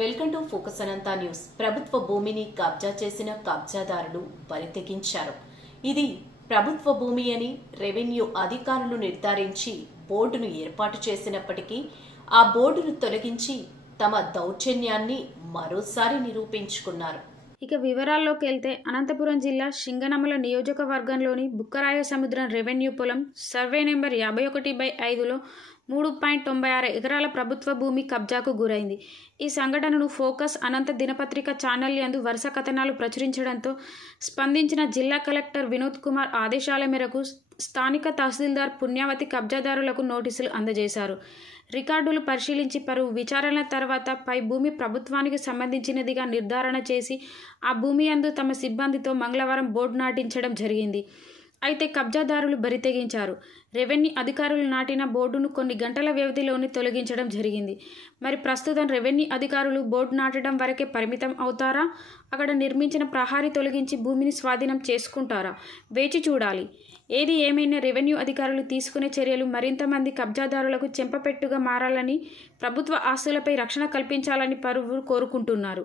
Welcome to focus Anantha news. ప్రభుత్వ భూమిని కబ్జా చేసిన కబ్జాదారులు బరితెగించారు. ఇది ప్రభుత్వ భూమి అని రెవెన్యూ అధికారులు నిర్ధారించి బోర్డును ఏర్పాటు చేసినప్పటికీ ఆ బోర్డును తొలగించి తమ దౌర్జన్యాన్ని మరోసారి నిరూపించుకున్నారు. ఇక వివరాల్లోకి వెళ్తే అనంతపురం జిల్లా సింగనమల నియోజకవర్గంలోని బుక్కరాయ సముద్రం రెవెన్యూ పొలం సర్వే నెంబర్ 51/5లో 3.96 ఎకరాల ప్రభుత్వ భూమి కబ్జాకు గురైంది. ఈ సంఘటనను ఫోకస్ అనంత దినపత్రిక ఛానల్ యందు వరుస కథనాలు ప్రచురించడంతో స్పందించిన జిల్లా కలెక్టర్ వినోద్ కుమార్ ఆదేశాల మేరకు స్థానిక తహసీల్దార్ పుణ్యావతి కబ్జాదారులకు నోటీసులు అందజేశారు. రికార్డులు పరిశీలించి పలు విచారణల తర్వాత పై భూమి ప్రభుత్వానికి సంబంధించినదిగా నిర్ధారణ చేసి ఆ భూమి యందు తమ సిబ్బందితో మంగళవారం బోర్డు నాటించడం జరిగింది. అయితే కబ్జాదారులు బరితెగించారు. రెవెన్యూ అధికారులు నాటిన బోర్డును కొన్ని గంటల వ్యవధిలోనే తొలగించడం జరిగింది. మరి ప్రస్తుతం రెవెన్యూ అధికారులు బోర్డు నాటడం వరకే పరిమితం అవుతారా? అక్కడ నిర్మించిన ప్రహారీ తొలగించి భూమిని స్వాధీనం చేసుకుంటారా? వేచి చూడాలి. ఏది ఏమైనా రెవెన్యూ అధికారులు తీసుకునే చర్యలు మరింత మంది కబ్జాదారులకు చెంపపెట్టుగా మారాలని, ప్రభుత్వ ఆస్తులపై రక్షణ కల్పించాలని పలువురు కోరుకుంటున్నారు.